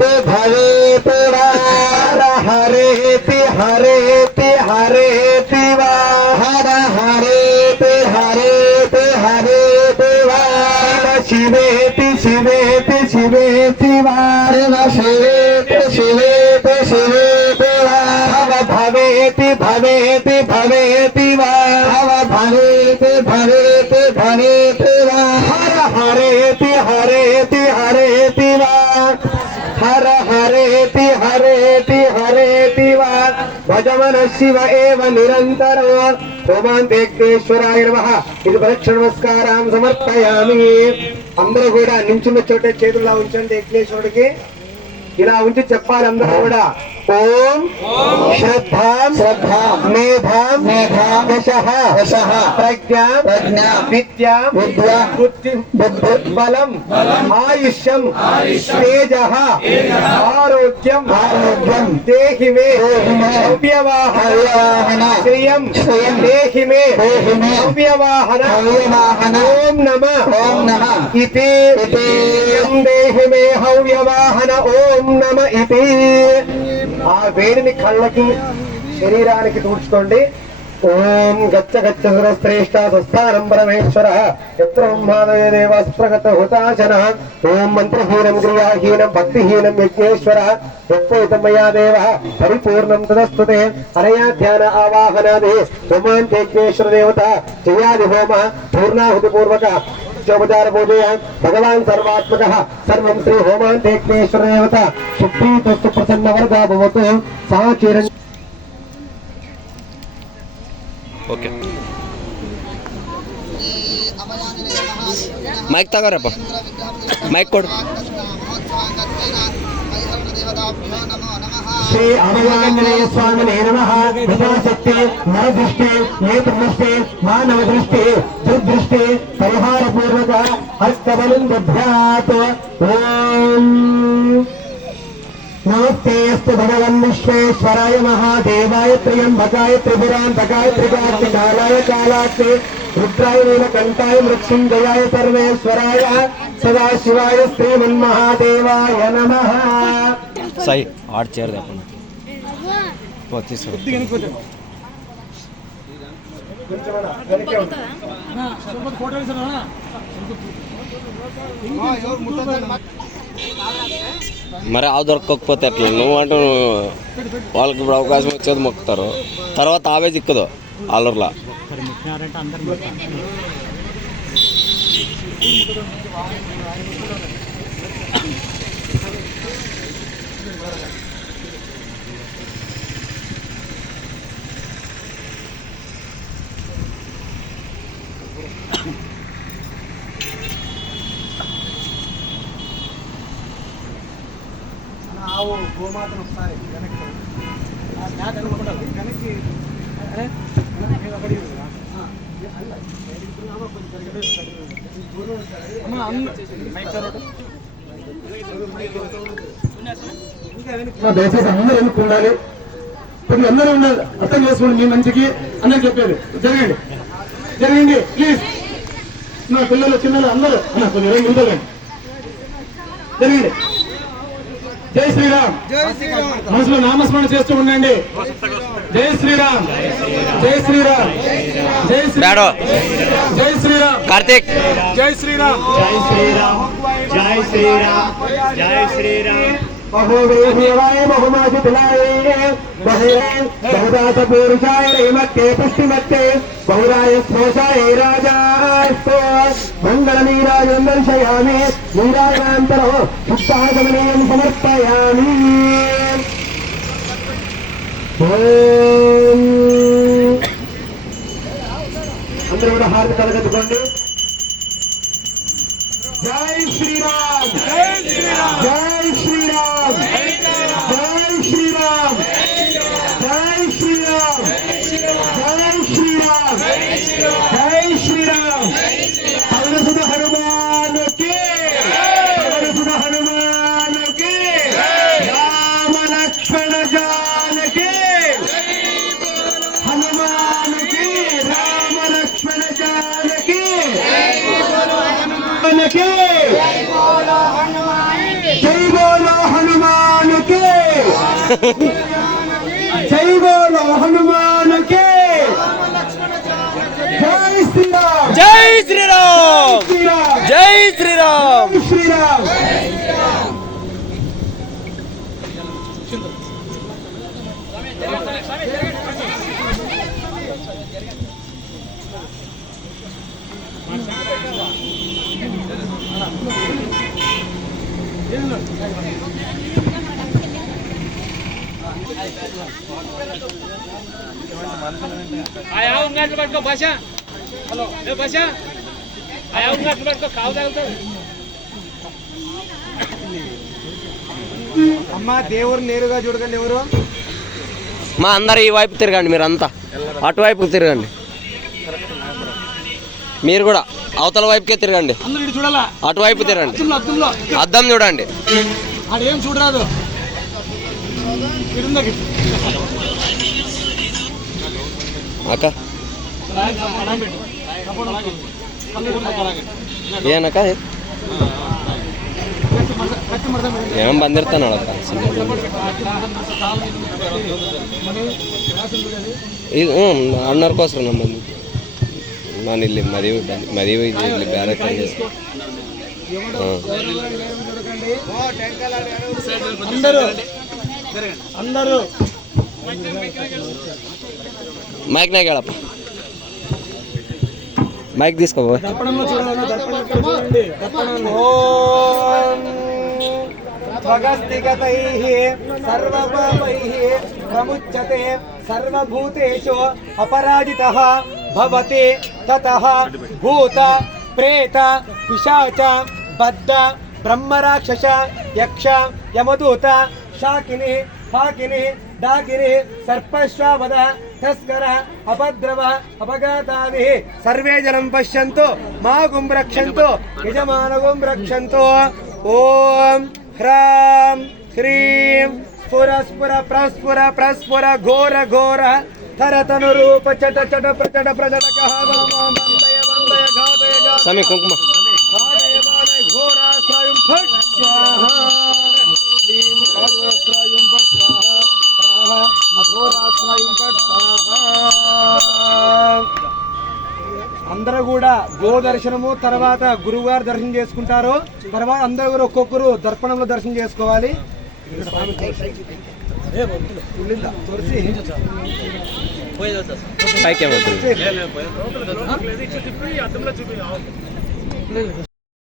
भवेति भवेति वा हर हरेति हरेति हरेति वा हर हरेति हरेति हरेति वा शिवेति शिवेति शिव। शिवेति शिवेति शिवेति वा भव भवेति भवेति भवेति हरेति हरेति हरेति वा భజమన శివ ఏవ నిరంతరం హోమాంతేశ్వరాయ నమ ఇది ప్రదక్షిణ నమస్కారం సమర్పయామి అందరూ కూడా నించున్న చోట చేతుల్లో ఉంచండి యజ్ఞేశ్వరుడికి ఇలా ఉంచి చెప్పాలి అందరూ కూడా ओम श्रद्धा श्रद्धा मेधा मेधा दशह दशह प्रज्ञा प्रज्ञा विद्या विद्या बुद्धि बुद्धि बुद्धिबलम् आयुष्यम तेजः आरोग्यम आरोग्यम देहि मे भव्यवाहन श्रियम् श्रियम् देहि मे देहि मे भव्यवाहन भव्यवाहन ॐ नमः ओम नमः इति इति देहि मे हव्यवाहन ओम नमः इति ఆ వేడిని కళ్ళకి శరీరానికి తూడ్చుకోండి ఓం గచ్చ గచ్చ శ్రేష్ట స్వస్థానం పరమేశ్వర ఎత్ర బ్రహ్మాదయ దేవస్త్రగత హుతాచన ఓం మంత్రహీనం క్రియాహీనం భక్తిహీనం యజ్ఞేశ్వర. ఎత్తమయా దేవ. పరిపూర్ణం తదస్తుతే అనయా ధ్యాన ఆవాహనాది. రోమాంత్యజ్ఞేశ్వర దేవత. జయాది హోమ. పూర్ణాహుతి పూర్వక. पंचोपचारभूते भगवान सर्वात्मक, सर्व श्री होमान्तेक्ष्मेश्वर एव सुप्रीतस्तु प्रसन्नवर्गा भवतु। सा चिरञ्ज ಓಕೆ ಮೈಕ್ ತಗೋರಪ್ಪ. ಮೈಕ್ ಕೊಡು. శ్రీ అభయాంజనేయ స్వామినే నమ. విద్యాశక్తి నరదృష్టి నేత్రదృష్టి మానవ దృష్టి దుర్దృష్టి పరిహార పూర్వక హస్తబలం దధ్యాత్ ఓం. నమస్తే అస్తు భగవన్ విశ్వేశ్వరాయ మహాదేవాయ త్రియంబకాయ త్రిపురాంతకాయ త్రికార్తికాలాయ కాలాక్షి. రుద్రాయ నీలకంఠాయ మృత్యుంజయాయ సర్వేశ్వరాయ సదాశివాయ శ్రీమన్మహాదేవాయ నమ. సాయి ఆడు చేరు తప్పన తీసుకో మరి ఆ దొరకకపోతే ఎట్లా? నువ్వు అంటే వాళ్ళకి ఇప్పుడు అవకాశం వచ్చేది మొక్కుతారు. తర్వాత ఆవే చిక్కదు ఆలూరులో. ఆవు గోమాతను ఒకసారి వెనక్కి. వెనక్కి. అరే. వెనక్కి దయచేసి అందరూ వెనక్కి ఉండాలి. కొద్దిగా అందరూ ఉండాలి. అర్థం చేసుకోండి మీ మంచికి. అందరూ చెప్పేది. జరగండి. జరగండి ప్లీజ్ నా పిల్లలు చిన్నలు అందరూ. అన్న కొంచెం రెండు ముందరండి జరగండి. జై శ్రీరామ్. మనసులో నామస్మరణ చేస్తూ ఉండండి. జై శ్రీరామ్. జై శ్రీరామ్. జై శ్రీ డాడో జై శ్రీరామ్. కార్తీక్. జై శ్రీరామ్. జై శ్రీరామ్. జయ శ్రీరామ్ జయ శ్రీరామ్. బహువేహేవాయ బహుమాసి తిలాయ బహే పూరుషాయ రేమత్తే పుష్టిమత్తే బహురాయ దర్శయామి శుద్ధాగమనీయం సమర్పయామి. అందరూ కూడా హారతి కలగట్టుకోండి జై శ్రీరామ్ జై జై బోలో హనుమానకి జై శ్రీరామ్ జై శ్రీరామ్ శ్రీరామ్ జై శ్రీరామ్ శ్రీరామ్ ఆయా పట్టుకో భాష. హలో. ఏ భాష. ఆయా ఉన్నట్లు పట్టుకో కావు అమ్మ దేవుడు నేరుగా చూడకండి ఎవరు? మా అందరు ఈ వైపు తిరగండి మీరు అంతా అటువైపు తిరగండి. మీరు కూడా అవతల వైపుకే తిరగండి. అందరూ ఇటు చూడాలా? అటువైపు తిరగండి. అద్దం చూడండి. ఆడేం చూడరాదు. ಅಕ್ಕ? ಏನಕ್ಕ? ಏನ್ ಬಂದಿರ್ತಾನಳಕ್ಕ ನೋಡಕ್ಕ ಇದು ಹ್ಞೂ ಅಣ್ಣರ್ಗೋಸ್ಕರ ನಾನು ಬಂದಿದ್ದು ನಾನು ಇಲ್ಲಿ ಮದುವೆ ಮದುವೆ ಇಲ್ಲಿ ಬೇರೆ ಕಡೆ? ಹಾಂ మైక్ నే నాగాడప్ప మైక్ తీసుకోబో అపరాజిత భవతి భూత ప్రేత పిశాచ బద్ధ బ్రహ్మరాక్షస యక్ష యమదూత శాకిని హాకిని డాకిని సర్పశ్వావద తస్కర అపద్రవ అపఘాతాది సర్వే జనం పశ్యంతు మా గుం రక్షంతు యజమానగుం రక్షంతు ఓం హ్రాం హ్రీం స్ఫుర స్ఫుర ప్రస్ఫుర ప్రస్ఫుర ఘోర ఘోర తరతను రూప చట చట ప్రచట ప్రచట వందయ వందయ ఘాతయ దర్శనము తర్వాత గురువుగారు దర్శనం చేసుకుంటారు. తర్వాత అందరూ ఒక్కొక్కరు దర్పణంలో దర్శనం చేసుకోవాలి? తులసి